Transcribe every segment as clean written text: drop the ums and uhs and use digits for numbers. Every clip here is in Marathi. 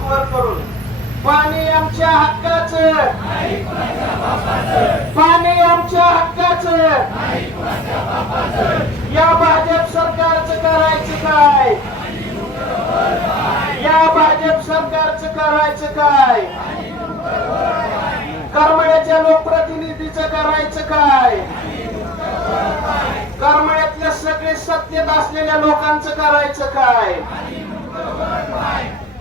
हातवर करून पाणी आमच्या हक्काचं, पाणी आमच्या हक्काचं. या भाजप सरकारचं करायचं काय? या भाजप सरकारचं करायचं काय? करमाळ्याच्या लोकप्रतिनिधीचं करायचं काय? करमाळ्यातल्या सगळे सत्तेत असलेल्या लोकांचं करायचं काय?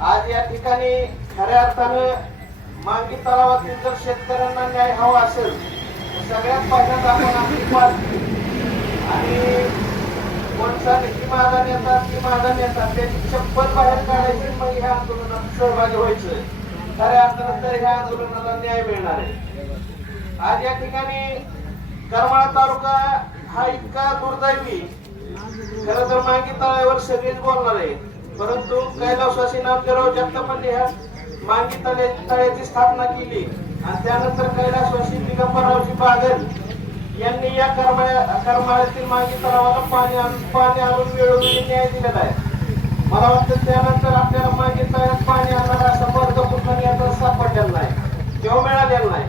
आज या ठिकाणी खऱ्या अर्थानं मांगी तलावातील जर शेतकऱ्यांना न्याय हवा असेल तर सगळ्यात पहिल्यांदा आपण आपली पार्टी आणि कोणता की माझा नेता की माझा नेता त्याची चप्पल बाहेर काढायची, मग ह्या आंदोलनात सहभागी व्हायचं. खऱ्या अर्थानं तर ह्या आंदोलनाला न्याय मिळणार आहे. आज या ठिकाणी करमाळा तालुका हा इतका दुर्दैवी, खरं तर मांगी तळ्यावर सगळेच बोलणार आहे, परंतु कैलासवासी नामदेवराव जगतापांनी ह्या मांगी तळ्याची स्थापना केली आणि त्यानंतर कैलासवासी दिगंबररावजी बागल यांनी या करमाळ्यातील मांगी तलावाला पाणी आणून वेळोवेळी न्याय दिलेला आहे. मला वाटतं त्यानंतर आपल्याला मांगी तळ्यात पाणी आणणारा असा वर्ग कुठला याचा सापडलेला नाही किंवा मिळालेला नाही.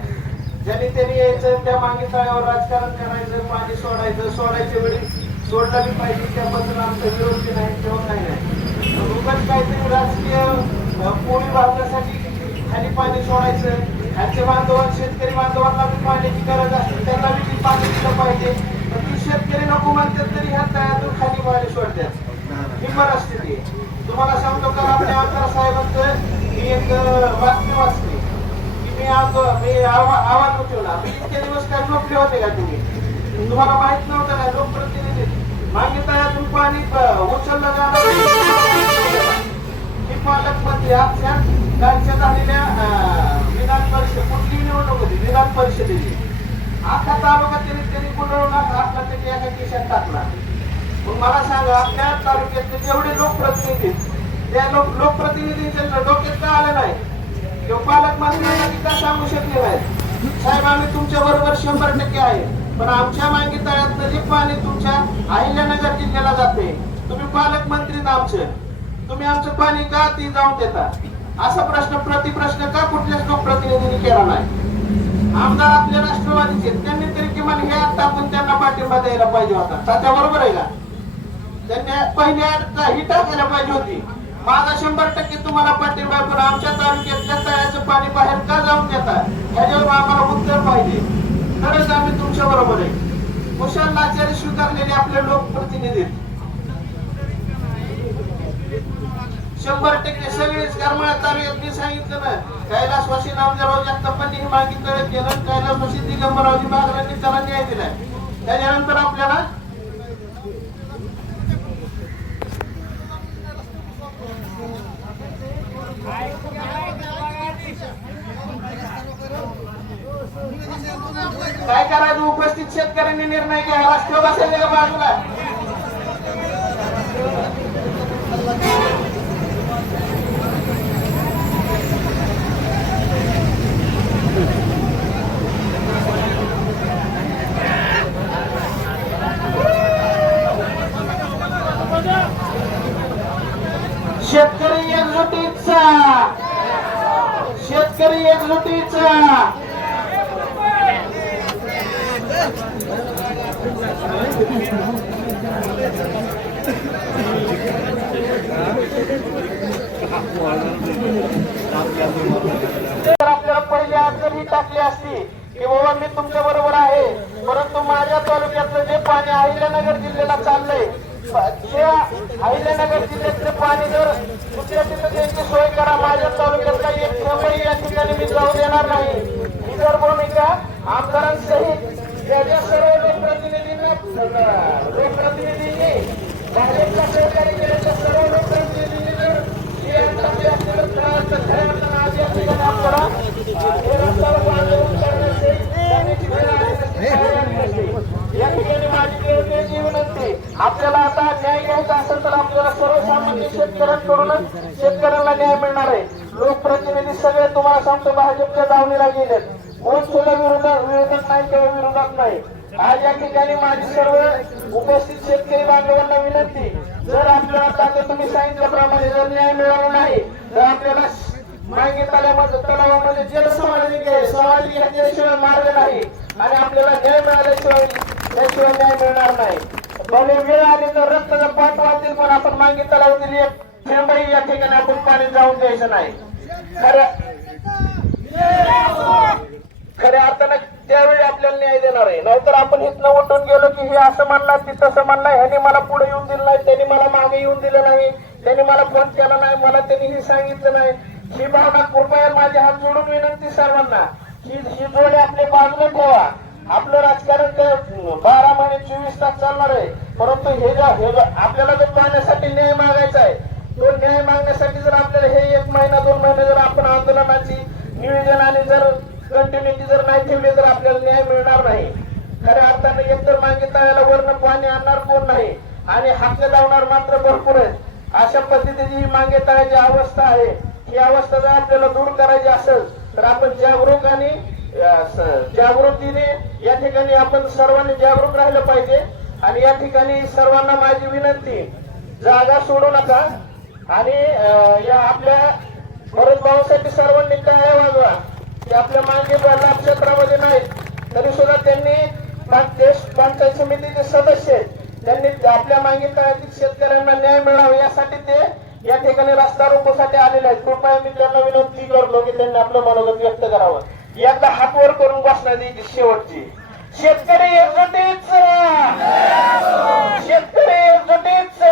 त्यांनी यायचं त्या मांगी तळ्यावर राजकारण करायचं, पाणी सोडायच्या वेळी सोडलं बी पाहिजे, त्याबद्दल आमचा विरोध नाही किंवा काही नाही. उगाच काहीतरी राजकीय पोळी भाजण्यासाठी खाली पाणी सोडायचं. खालच्या बांधवांना, शेतकरी बांधवांना बी पाण्याची गरज असते, त्यांना बी पाणी दिलं पाहिजे. पण ती शेतकरी नको म्हणतात तरी ह्या तळ्यातून खाली पाणी सोडतात. हिंमत असते ती. तुम्हाला सांगतो का, आपल्या आमदार साहेबांचं मी एक बातमी वाचली की मी आवाज उठवला. मी इतके दिवस काय झोपले होते का तुम्ही? तुम्हाला माहित नव्हतं का लोकप्रतिनिधी मांगी तळ्यातून पाणी उचललं जाणार? पालकमंत्री आपल्या कालच्या झालेल्या विधान परिषद, कुठली निवडणूक होती विधान परिषदेची, अख्खा तालुका त्यांनी बुडवणार आपला त्याच्या एका केशात टाकला. मग मला सांगा, आपल्या तालुक्यातले जेवढे लोकप्रतिनिधी, त्या लोकप्रतिनिधींच्या डोक्यात का आलं नाही किंवा पालकमंत्र्यांना का सांगू शकले नाही, साहेब आम्ही तुमच्या बरोबर 100% आहे, पण आमच्या मांगी तळ्यातलं जे पाणी तुमच्या अहिल्यानगर जिल्ह्याला जाते, तुम्ही पालकमंत्री आमचं, तुम्ही आमचं पाणी का ती जाऊन देता? असा प्रतिप्रश्न का कुठल्याच लोकप्रतिनिधींनी केला नाही? आमदार आपल्या राष्ट्रवादीचे, त्यांनी तरी किमान हे ऍड टाकून त्यांना पाठिंबा द्यायला पाहिजे होता. त्याच्या बरोबर आहे का? त्यांनी पहिली ऍड ही टाकायला पाहिजे होती, माझा 100% तुम्हाला पाठिंबा, पण आमच्या तालुक्यातल्या तळ्याचं पाणी बाहेर का जाऊन देता? ह्याच्यावर आम्हाला उत्तर पाहिजे, तरच आम्ही तुमच्या बरोबर आहे. कुशल लाचारी स्वीकारलेले आपले लोकप्रतिनिधी 100% सगळेच करमाळा तालुक्यात. मी सांगितलं ना, कैलासवासी नामदेवराव जगतापांनी ही मांगी तळ्यात केलं, कैलासवासी दिगंबररावजी बागलांनी त्याला न्याय दिलाय. त्याच्यानंतर आपल्याला काय करायचं? उपस्थित शेतकऱ्यांनी निर्णय घ्या, रस्त्यावर बसायचे का बाजूला? शेतकरी एकजुटीचा, शेतकरी एकजुटीचा. आपल्याला पहिली अडचण ही टाकली असती की बाबा मी तुमच्या बरोबर आहे, परंतु माझ्या तालुक्यातलं जे पाणी अहिल्यानगर जिल्ह्याला चाललंय, जे अहिल्यानगर जिल्ह्यातले पाणी जर दुसऱ्या तिथं त्यांची सोय करा, माझ्या तालुक्यातला एक थेंबही या ठिकाणी मी जाऊ देणार नाही. ही जर भूमिका आमदारांसहित त्याच्या सर्व लोकप्रतिनिधींनी भाजपच्या सहकारी केल्याच्या सर्व लोकप्रतिनिधींनी जर आपल्याला आता न्याय घ्यायचा असेल तर आपल्याला सर्वसामान्य शेतकऱ्यांकडूनच शेतकऱ्यांना न्याय मिळणार आहे. लोकप्रतिनिधी सगळे तुम्हाला सांगतो भाजपच्या दावणीला गेलेत, कोण सुद्धा विरोधात नाही किंवा विरोधात नाही. आज या ठिकाणी माझी सर्व उपस्थित शेतकरी बांधवांना विनंती, जर आपल्याला आता तुम्ही सांगितल्याप्रमाणे जर न्याय मिळाला नाही तर आपल्याला मागे तलावामध्ये जलसमाधी घ्याय समाधी घेतल्याशिवाय मार्ग नाही आणि आपल्याला न्याय मिळाल्याशिवाय त्याशिवाय न्याय मिळणार नाही. भले वेळ आली तर रक्ताचा पाठ वाचतील पण आपण मागे तलावातील एक थेंबही या ठिकाणी आपण पाणी जाऊन द्यायचं नाही. खऱ्या अर्थानं त्यावेळी आपल्याला न्याय देणार आहे. नाहीतर आपण इथनं उठून गेलो की हे असं म्हणणार ती तसं म्हणणार, ह्याने मला पुढे येऊन दिलं नाही, त्यांनी मला मागे येऊन दिलं नाही, त्यांनी मला फोन केला नाही, मला त्यांनी हे सांगितलं नाही. ही भावना कृपया माझे हात जोडून विनंती सर्वांना ही जोडे आपल्या बाजूला ठेवा. आपलं राजकारण तर 12 महिने 24 तास चालणार आहे, परंतु हे आपल्याला जर पाहण्यासाठी न्याय मागायचा आहे, तो न्याय मागण्यासाठी जर आपल्याला हे 1 महिना 2 महिने जर आपण आंदोलनाची नियोजन आणि जर कंटिन्युटी जर नाही ठेवली तर आपल्याला न्याय मिळणार नाही. खऱ्या अर्थाने एकतर मागे तळ्याला वरनं पाणी आणणार कोण नाही आणि हात लावणार मात्र भरपूर आहेत. अशा पद्धतीची ही मागे तळ्याची अवस्था आहे. ही अवस्था जर आपल्याला दूर करायची असेल तर आपण जागरूक आणि जागृतीने या ठिकाणी आपण सर्वांनी जागरूक राहिलं पाहिजे. आणि या ठिकाणी सर्वांना माझी विनंती, जागा सोडू नका आणि या आपल्या भरत भाऊसाठी सर्वांनी काय वाजवा की आपल्या मागे लाभ क्षेत्रामध्ये नाहीत तरी सुद्धा त्यांनी पंचायत समितीचे सदस्य आहेत, त्यांनी आपल्या मागे तळ्यातील शेतकऱ्यांना न्याय मिळावा यासाठी ते या ठिकाणी रस्ता रोकोसाठी आलेले आहेत. कृपया मी त्यांना विनंती करतो की त्यांनी आपलं मनोगत व्यक्त करावं. एकदा हात वर करून घोषणा द्यायची शेवटची, शेतकरी एकजुटीच, शेतकरी एकजुटीच.